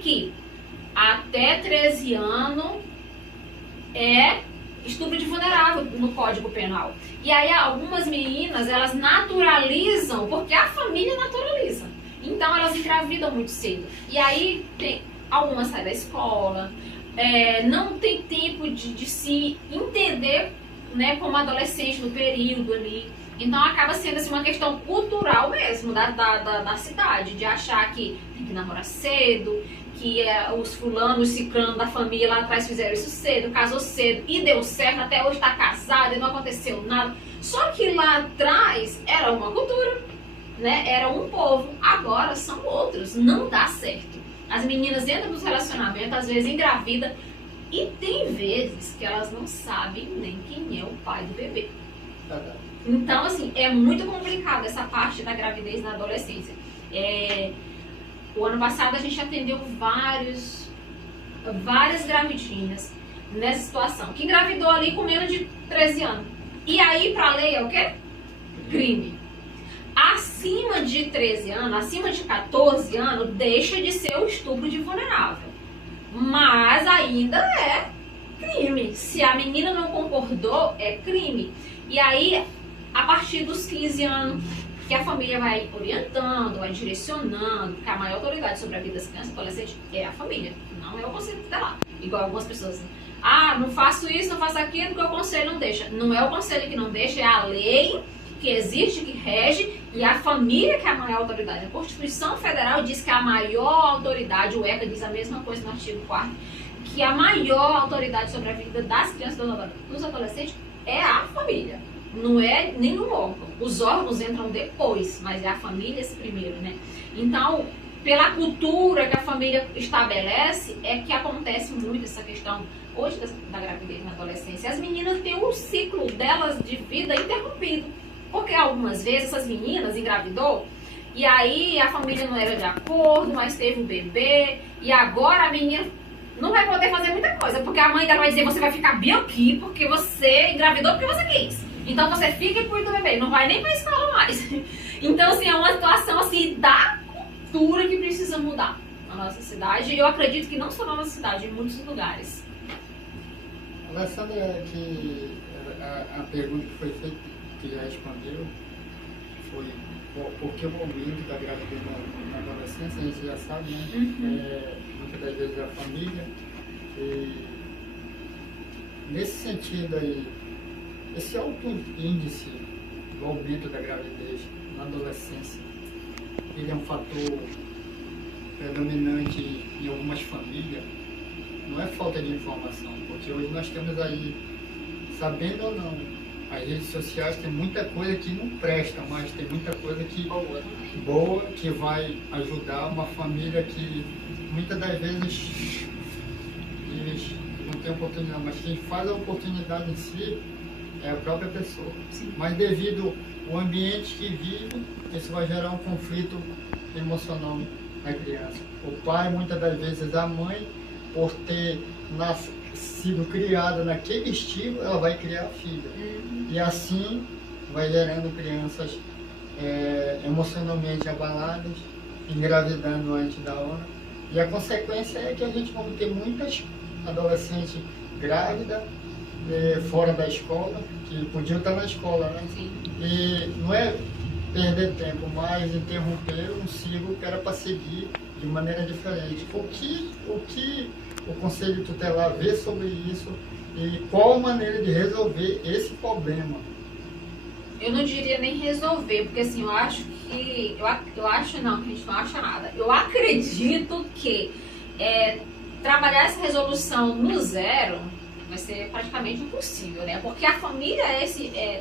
que até 13 anos é estupro de vulnerável no Código Penal. E aí algumas meninas, elas naturalizam, porque a família naturaliza. Então elas engravidam muito cedo. E aí algumas saem da escola, não tem tempo de se entender, né, como adolescente no período ali. Então acaba sendo assim, uma questão cultural mesmo da cidade, de achar que tem que namorar cedo, que os fulanos, os ciclanos da família lá atrás fizeram isso cedo, casou cedo e deu certo, até hoje está casado e não aconteceu nada. Só que lá atrás era uma cultura, né? Era um povo, agora são outros, não dá certo. As meninas entram nos relacionamentos, às vezes engravidam, e tem vezes que elas não sabem nem quem é o pai do bebê. Então, assim, é muito complicado essa parte da gravidez na adolescência. O ano passado a gente atendeu várias gravidinhas nessa situação, que engravidou ali com menos de 13 anos. E aí, pra lei é o quê? Crime. Acima de 13 anos, acima de 14 anos, deixa de ser o estupro de vulnerável. Mas ainda é crime. Se a menina não concordou, é crime. E aí, a partir dos 15 anos, que a família vai orientando, vai direcionando, porque a maior autoridade sobre a vida das crianças e adolescentes é a família, não é o conselho tutelar. Igual algumas pessoas, não faço isso, não faço aquilo, porque o conselho não deixa. Não é o conselho que não deixa, é a lei que existe, que rege, e a família que é a maior autoridade. A Constituição Federal diz que a maior autoridade, o ECA diz a mesma coisa no artigo 4º, que a maior autoridade sobre a vida das crianças e dos adolescentes é a família. Não é nenhum órgão. Os órgãos entram depois, mas é a família esse primeiro, né? Então, pela cultura que a família estabelece, é que acontece muito essa questão hoje da gravidez na adolescência. As meninas têm um ciclo delas de vida interrompido. Porque algumas vezes essas meninas engravidou e aí a família não era de acordo, mas teve um bebê e agora a menina não vai poder fazer muita coisa, porque a mãe dela vai dizer: você vai ficar bem aqui porque você engravidou porque você quis. Então você fica e cuida do bebê, não vai nem pra escola mais. Então, assim, é uma situação assim da cultura que precisa mudar na nossa cidade. E eu acredito que não só na nossa cidade, em muitos lugares. Alessandra, que a pergunta que foi feita, que já respondeu, foi por que o momento da gravidez na adolescência, a gente já sabe, né? Muitas das vezes a família. E nesse sentido aí, esse alto índice do aumento da gravidez na adolescência, ele é um fator predominante em algumas famílias. Não é falta de informação, porque hoje nós temos aí, sabendo ou não, as redes sociais tem muita coisa que não presta, mas tem muita coisa que boa, que vai ajudar uma família que muitas das vezes eles não têm oportunidade, mas quem faz a oportunidade em si é a própria pessoa. Sim. Mas devido ao ambiente que vive, isso vai gerar um conflito emocional na criança. O pai, muitas das vezes a mãe, por ter sido criada naquele estilo, ela vai criar a filha. E assim vai gerando crianças emocionalmente abaladas, engravidando antes da hora. E a consequência é que a gente vai ter muitas adolescentes grávidas, fora da escola, que podiam estar na escola, né? Sim. E não é perder tempo, mas interromper um ciclo que era para seguir de maneira diferente. O que o Conselho Tutelar vê sobre isso e qual a maneira de resolver esse problema? Eu não diria nem resolver, porque assim, eu acho que... Eu acho não, que a gente não acha nada. Eu acredito que trabalhar essa resolução no zero vai ser praticamente impossível, né? Porque a família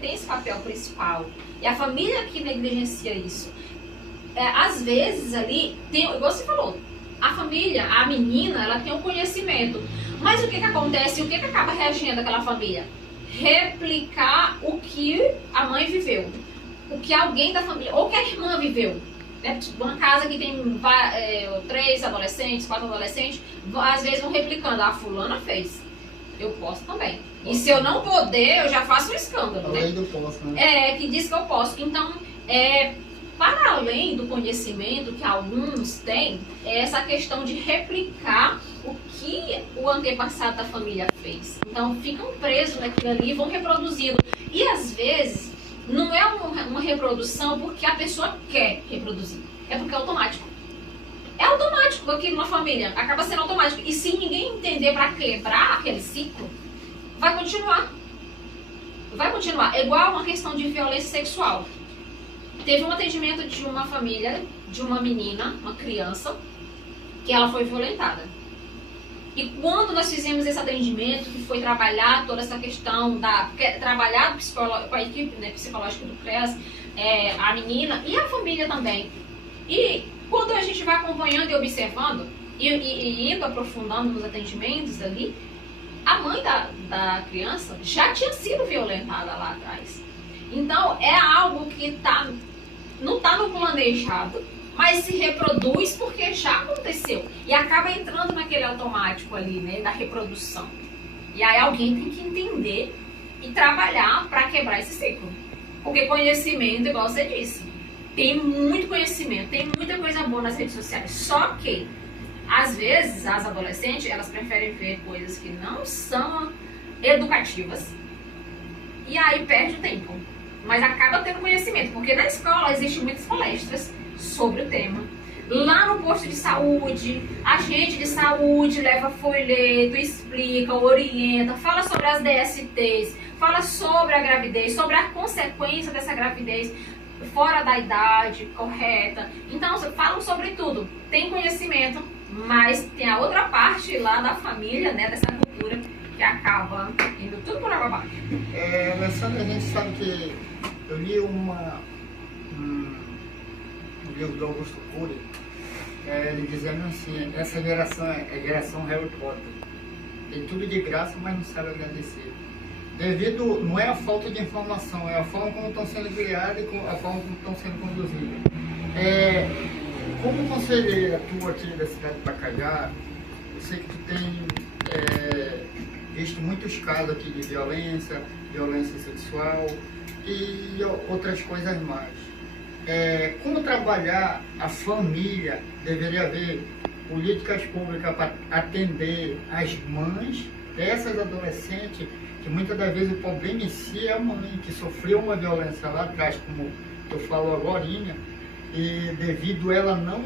tem esse papel principal. E a família que negligencia isso. Às vezes ali, igual você falou, a família, a menina, ela tem um conhecimento. Mas o que acontece? O que acaba reagindo aquela família? Replicar o que a mãe viveu. O que alguém da família, ou que a irmã viveu. Uma casa que tem 3 adolescentes, 4 adolescentes, às vezes vão replicando. A fulana fez, eu posso também. E se eu não poder, eu já faço um escândalo, A né? lei do posso, né? Que diz que eu posso. Então, Para além do conhecimento que alguns têm, é essa questão de replicar o que o antepassado da família fez. Então ficam presos naquilo ali e vão reproduzindo. E às vezes não é uma reprodução porque a pessoa quer reproduzir, é porque é automático. É automático aqui numa família, acaba sendo automático. E se ninguém entender para quebrar aquele ciclo, vai continuar. Vai continuar. É igual uma questão de violência sexual. Teve um atendimento de uma família, de uma menina, uma criança, que ela foi violentada. E quando nós fizemos esse atendimento, que foi trabalhar toda essa questão, trabalhar com a equipe, né, psicológica do CREAS, a menina e a família também. E quando a gente vai acompanhando e observando, e indo aprofundando nos atendimentos ali, a mãe da criança já tinha sido violentada lá atrás. Então, é algo que não está no planejado, mas se reproduz porque já aconteceu. E acaba entrando naquele automático ali, né, da reprodução. E aí alguém tem que entender e trabalhar para quebrar esse ciclo. Porque conhecimento, igual você disse, tem muito conhecimento, tem muita coisa boa nas redes sociais. Só que, às vezes, as adolescentes, elas preferem ver coisas que não são educativas. E aí perde o tempo. Mas acaba tendo conhecimento, porque na escola existem muitas palestras sobre o tema. Lá no posto de saúde, agente de saúde leva folheto, explica, orienta, fala sobre as DSTs, fala sobre a gravidez, sobre a consequência dessa gravidez fora da idade correta. Então, falam sobre tudo. Tem conhecimento, mas tem a outra parte lá da família, né, dessa cultura, que acaba indo tudo por água abaixo. Alessandra, a gente sabe que eu li um livro do Augusto Cury, ele dizendo assim, essa geração é geração Harry Potter. Tem tudo de graça, mas não sabe agradecer. Não é a falta de informação, é a forma como estão sendo criadas e a forma como estão sendo conduzidas. Como conselheira tua aqui da cidade de Pacajá, eu sei que tu tem visto muitos casos aqui de violência sexual e outras coisas mais. Como trabalhar a família? Deveria haver políticas públicas para atender as mães dessas adolescentes, que muitas das vezes o problema em si é a mãe, que sofreu uma violência lá atrás, como tu falou agora, e devido a ela não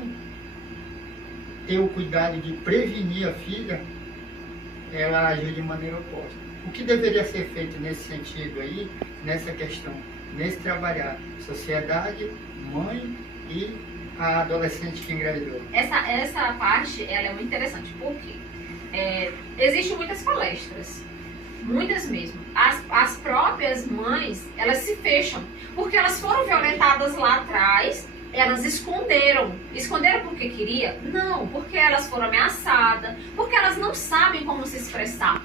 ter o cuidado de prevenir a filha, ela agiu de maneira oposta. O que deveria ser feito nesse sentido aí, nessa questão, nesse trabalhar sociedade, mãe e a adolescente que engravidou? Essa parte ela é muito interessante, porque existem muitas palestras, muitas mesmo. As próprias mães, elas se fecham, porque elas foram violentadas lá atrás. Elas esconderam. Esconderam porque queria? Não, porque elas foram ameaçadas, porque elas não sabem como se expressar.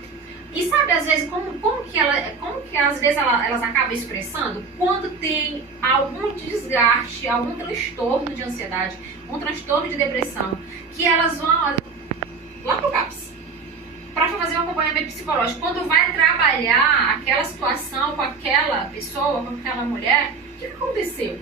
E sabe, às vezes, como que às vezes elas acabam expressando? Quando tem algum desgaste, algum transtorno de ansiedade, um transtorno de depressão, que elas vão lá pro CAPS para fazer um acompanhamento psicológico. Quando vai trabalhar aquela situação com aquela pessoa, com aquela mulher, o que aconteceu?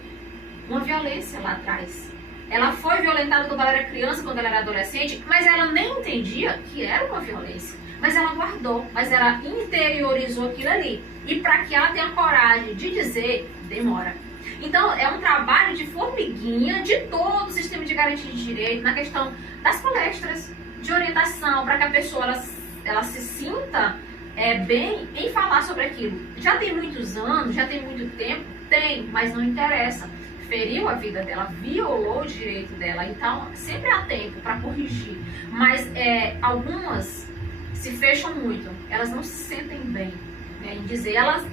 Uma violência lá atrás. Ela foi violentada quando ela era criança, quando ela era adolescente, mas ela nem entendia que era uma violência. Mas ela guardou, mas ela interiorizou aquilo ali. E para que ela tenha coragem de dizer, demora. Então, é um trabalho de formiguinha de todo o sistema de garantia de direito, na questão das palestras, de orientação, para que a pessoa ela se sinta bem em falar sobre aquilo. Já tem muitos anos, já tem muito tempo? Tem, mas não interessa. Feriu a vida dela, violou o direito dela, então sempre há tempo para corrigir. Mas algumas se fecham muito, elas não se sentem bem, né, em dizer, elas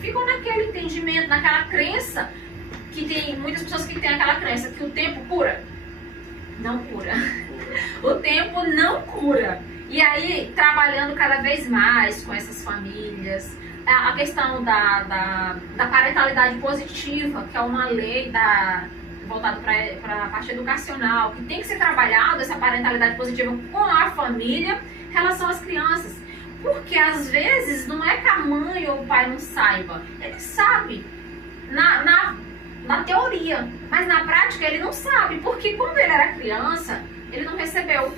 ficam naquele entendimento, naquela crença, que tem muitas pessoas que têm aquela crença que o tempo cura. Não cura. O tempo não cura. E aí, trabalhando cada vez mais com essas famílias, a questão da parentalidade positiva, que é uma lei voltada para a parte educacional, que tem que ser trabalhada essa parentalidade positiva com a família em relação às crianças. Porque às vezes não é que a mãe ou o pai não saiba, ele sabe na teoria, Mas na prática ele não sabe, porque quando ele era criança, ele não recebeu.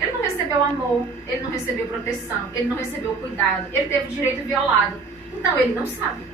Ele não recebeu amor, ele não recebeu proteção, ele não recebeu cuidado, ele teve direito violado. Então ele não sabe.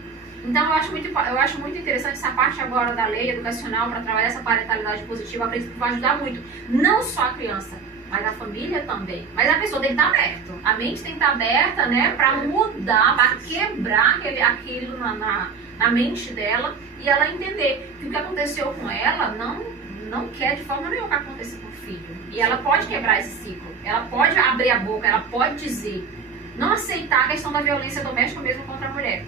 Então eu acho muito interessante essa parte agora da lei educacional para trabalhar essa parentalidade positiva. Eu acredito que vai ajudar muito, não só a criança, mas a família também. Mas a pessoa tem que estar aberta. A mente tem que estar aberta, né, para mudar, para quebrar aquilo na mente dela e ela entender que o que aconteceu com ela não quer de forma nenhuma que aconteça com o filho. E ela pode quebrar esse ciclo. Ela pode abrir a boca, ela pode dizer. Não aceitar a questão da violência doméstica mesmo contra a mulher.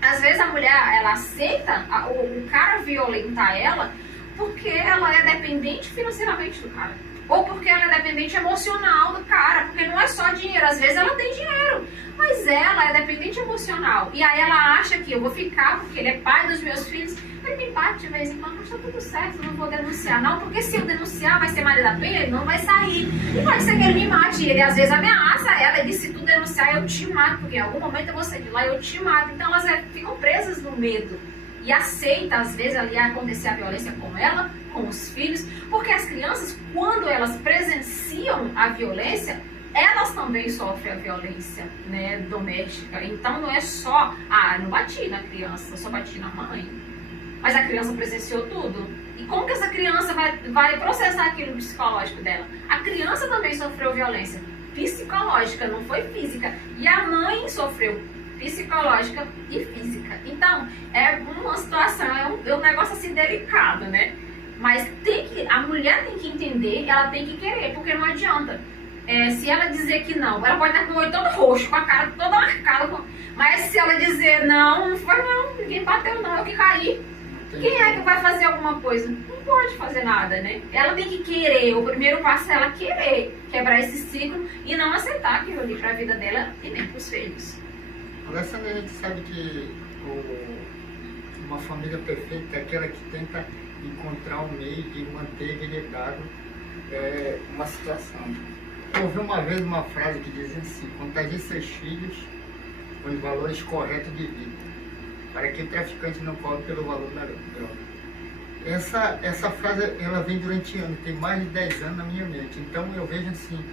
Às vezes a mulher, ela aceita o cara violentar ela porque ela é dependente financeiramente do cara. Ou porque ela é dependente emocional do cara, porque não é só dinheiro. Às vezes ela tem dinheiro, mas ela é dependente emocional. E aí ela acha que eu vou ficar porque ele é pai dos meus filhos. Ele me bate de vez em quando, mas tá tudo certo, não vou denunciar. Não, porque se eu denunciar vai ser marido da pena, ele não vai sair. E pode ser que ele me mate. E ele às vezes ameaça ela e diz, se tu denunciar eu te mato, porque em algum momento eu vou sair de lá e eu te mato. Então elas ficam presas no medo. E aceita, às vezes, ali acontecer a violência com ela, com os filhos, porque as crianças, quando elas presenciam a violência, elas também sofrem a violência, né, doméstica. Então não é só, não bati na criança, só bati na mãe. Mas a criança presenciou tudo. E como que essa criança vai processar aquilo no psicológico dela? A criança também sofreu violência psicológica, não foi física. E a mãe sofreu psicológica e física. Então, é uma situação, é um negócio assim delicado, né? Mas a mulher tem que entender, ela tem que querer, porque não adianta. Se ela dizer que não, ela pode estar com o olho todo roxo, com a cara toda marcada, mas se ela dizer não, não foi não, ninguém bateu não, eu que caí. Quem é que vai fazer alguma coisa? Não pode fazer nada, né? Ela tem que querer, o primeiro passo é ela querer quebrar esse ciclo e não aceitar aquilo ali para a vida dela e nem para os filhos. Alessandra, a gente sabe que uma família perfeita é aquela que tenta encontrar um meio de manter equilibrado uma situação. Eu ouvi uma vez uma frase que dizia assim: contagie seus filhos com os valores corretos de vida, para que o traficante não cobre pelo valor da droga. Essa frase ela vem durante anos, tem mais de 10 anos na minha mente. Então eu vejo assim,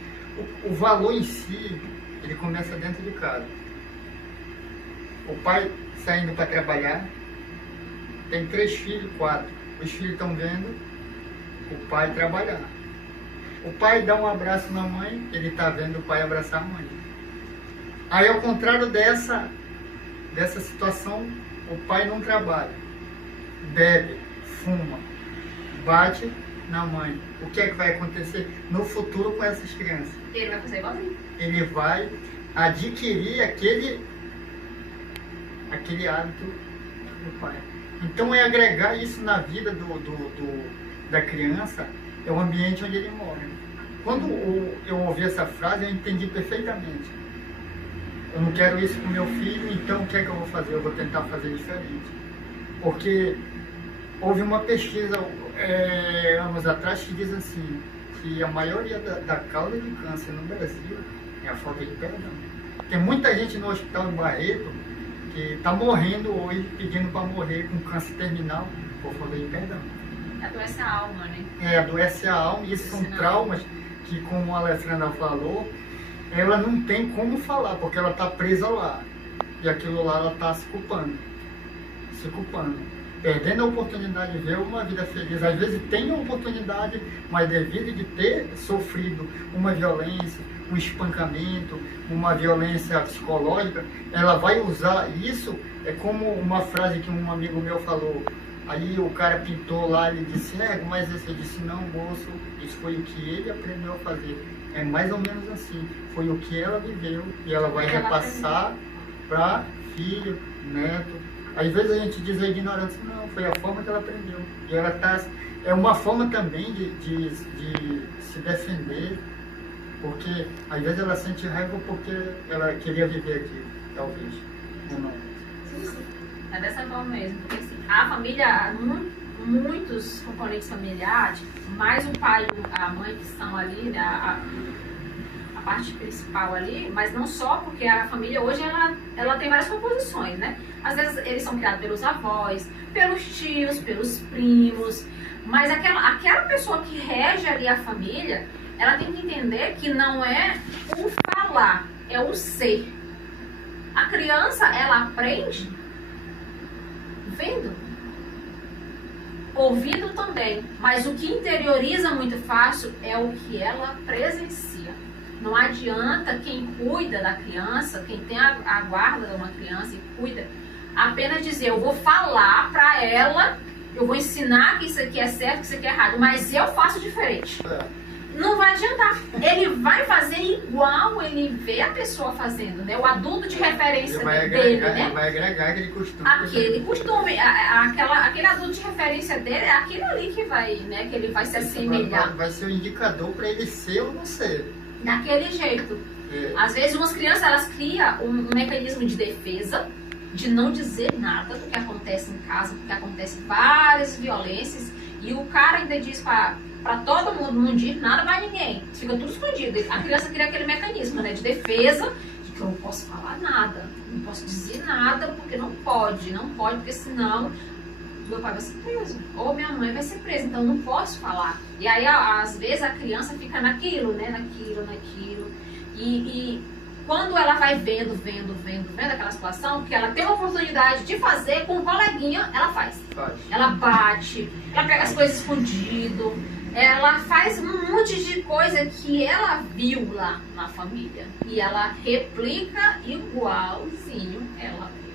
o valor em si, ele começa dentro de casa. O pai saindo para trabalhar, tem 3 filhos, 4. Os filhos estão vendo o pai trabalhar. O pai dá um abraço na mãe, ele está vendo o pai abraçar a mãe. Aí, ao contrário dessa situação, o pai não trabalha, bebe, fuma, bate na mãe. O que é que vai acontecer no futuro com essas crianças? Ele vai fazer igualzinho. Ele vai adquirir aquele hábito do pai. Então é agregar isso na vida da criança, é o ambiente onde ele mora. Quando eu ouvi essa frase, eu entendi perfeitamente. Eu não quero isso para o meu filho, então o que é que eu vou fazer? Eu vou tentar fazer diferente. Porque houve uma pesquisa anos atrás que diz assim, que a maioria da causa de câncer no Brasil é a falta de perdão. Tem muita gente no hospital em Barreto que está morrendo hoje, pedindo para morrer com câncer terminal por falta de perdão. Adoece a alma, né? Adoece a alma, e esses são traumas que, como a Alessandra falou, ela não tem como falar, porque ela está presa lá. E aquilo lá ela está se culpando. Perdendo a oportunidade de ver uma vida feliz. Às vezes tem a oportunidade, mas devido de ter sofrido uma violência, um espancamento, uma violência psicológica, ela vai usar isso, como uma frase que um amigo meu falou. Aí o cara pintou lá, ele disse, mas eu disse, não, moço, isso foi o que ele aprendeu a fazer. É mais ou menos assim, foi o que ela viveu e ela vai repassar para filho, neto. Às vezes a gente diz a ignorância, não, foi a forma que ela aprendeu. E ela é uma forma também de se defender, porque às vezes ela sente raiva porque ela queria viver aquilo, talvez, ou não. Sim. É dessa forma mesmo, porque assim, a família, muitos componentes familiares, mais o pai e a mãe que estão ali, né, a parte principal ali, mas não só, porque a família hoje ela tem várias composições, né? Às vezes eles são criados pelos avós, pelos tios, pelos primos, mas aquela pessoa que rege ali a família, ela tem que entender que não é o falar, é o ser. A criança, ela aprende vendo, ouvindo também, mas o que interioriza muito fácil é o que ela presencia. Não adianta quem cuida da criança, quem tem a guarda de uma criança e cuida, apenas dizer, eu vou falar pra ela, eu vou ensinar que isso aqui é certo, que isso aqui é errado, mas eu faço diferente. Não vai adiantar. Ele vai fazer igual ele vê a pessoa fazendo, né? O adulto de referência dele, né? Ele vai agregar aquele costume. Aquele costume, aquele adulto de referência dele é aquele ali que vai, né? Que ele vai se assemelhar. Vai ser o indicador para ele ser ou não ser. Daquele jeito. É. Às vezes umas crianças, elas criam um mecanismo de defesa, de não dizer nada do que acontece em casa, porque acontecem várias violências, e o cara ainda diz pra todo mundo, não diz nada pra ninguém, fica tudo escondido. A criança cria aquele mecanismo, né, de defesa, de que eu não posso falar nada, não posso dizer nada, porque não pode, porque senão meu pai vai ser preso, ou minha mãe vai ser presa, então eu não posso falar. E aí, às vezes, a criança fica naquilo, né, naquilo, e quando ela vai vendo aquela situação, que ela tem uma oportunidade de fazer com um coleguinha, ela faz. Ela bate, ela pega as coisas escondido, ela faz um monte de coisa que ela viu lá na família. E ela replica igualzinho ela viu.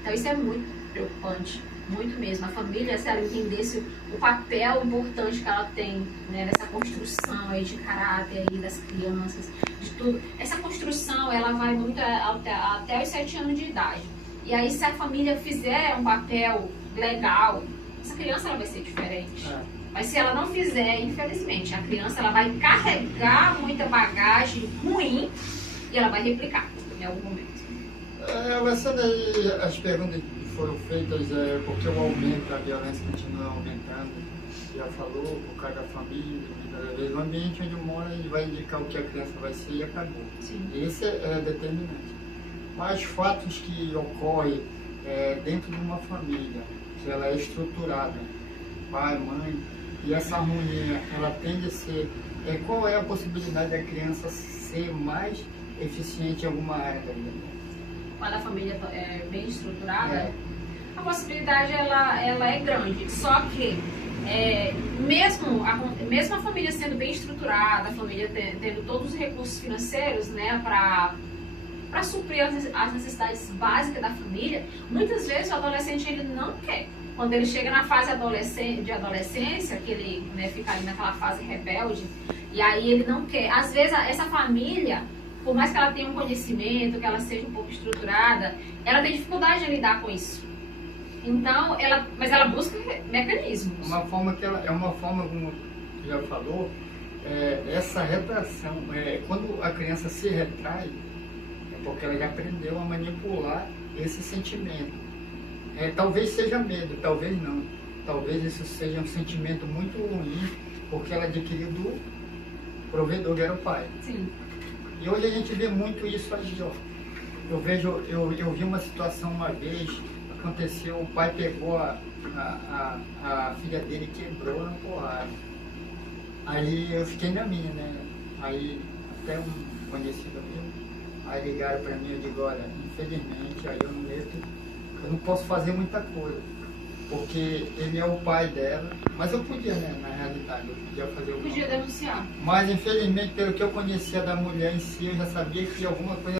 Então isso é muito preocupante, muito mesmo. A família, se ela entendesse o papel importante que ela tem, né, nessa construção aí de caráter aí das crianças, de tudo. Essa construção, ela vai muito até os 7 anos de idade. E aí, se a família fizer um papel legal, essa criança ela vai ser diferente. Mas se ela não fizer, infelizmente, a criança ela vai carregar muita bagagem ruim e ela vai replicar em algum momento. Essa daí, as perguntas que foram feitas, porque o aumento, a violência continua aumentando, já falou, por causa da família, cada vez o ambiente onde mora ele vai indicar o que a criança vai ser e acabou. Sim. Esse é determinante. Mas fatos que ocorrem dentro de uma família, que ela é estruturada, pai, mãe, e essa harmonia, ela tende a ser, qual é a possibilidade da criança ser mais eficiente em alguma área da vida? Quando a família é bem estruturada, a possibilidade ela é grande. Só que mesmo a família sendo bem estruturada, a família tendo todos os recursos financeiros, né, para suprir as necessidades básicas da família, muitas vezes o adolescente ele não quer. Quando ele chega na fase de adolescência, que ele, né, fica ali naquela fase rebelde, e aí ele não quer. Às vezes essa família, por mais que ela tenha um conhecimento, que ela seja um pouco estruturada, ela tem dificuldade de lidar com isso. Então, mas ela busca mecanismos. Uma forma como tu já falou, essa retração, quando a criança se retrai, é porque ela já aprendeu a manipular esse sentimento. Talvez seja medo, talvez não. Talvez isso seja um sentimento muito ruim, porque ela adquiriu do provedor, que era o pai. Sim. E hoje a gente vê muito isso aí, ó. Eu vi uma situação uma vez, aconteceu, o pai pegou a filha dele e quebrou na porrada. Aí eu fiquei na minha, né? Aí até um conhecido meu, aí ligaram pra mim, eu digo, olha, infelizmente, aí eu não posso fazer muita coisa, porque ele é o pai dela, mas eu podia, né, na realidade, eu podia fazer alguma coisa. Podia denunciar. Mas infelizmente, pelo que eu conhecia da mulher em si, eu já sabia que alguma coisa